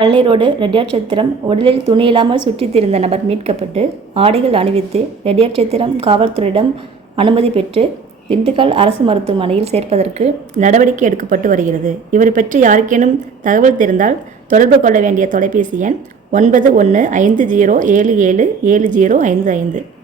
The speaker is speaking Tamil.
பழனி ரோடு ரெட்டியார்சத்திரம் உடலில் துணி இல்லாமல் சுற்றித் திரிந்த நபர் மீட்கப்பட்டு ஆடைகள் அணிவித்து ரெட்டியார்சத்திரம் காவல்துறையிடம் அனுமதி பெற்று திண்டுக்கல் அரசு மருத்துவமனையில் சேர்ப்பதற்கு நடவடிக்கை எடுக்கப்பட்டு வருகிறது. இவர் பற்றி யாருக்கேனும் தகவல் தெரிந்தால் தொடர்பு கொள்ள வேண்டிய தொலைபேசி எண் 9150777055.